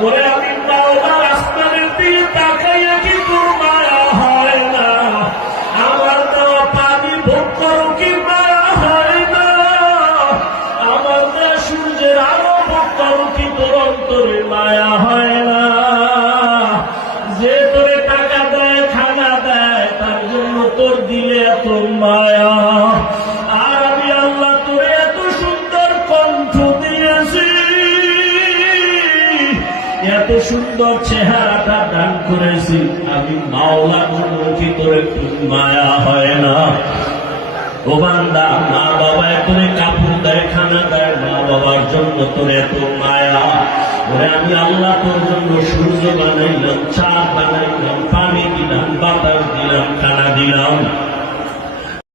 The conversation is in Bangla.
What দিলে এত মায়া আর আমি আল্লাহ তোরে এত সুন্দর কণ্ঠ দিয়েছি এত সুন্দর চেহারাটা দান করেছি আমি মাওলা মুখী তোরে মায়া হয় না ও বান্দা মা বাবা এতরে কাপড় দেয় খানা দেয় মা বাবার জন্য তোর এত মায়া আমি আল্লাহ তোর জন্য সূর্য বানাইলাম চাঁদ বানাইলাম down.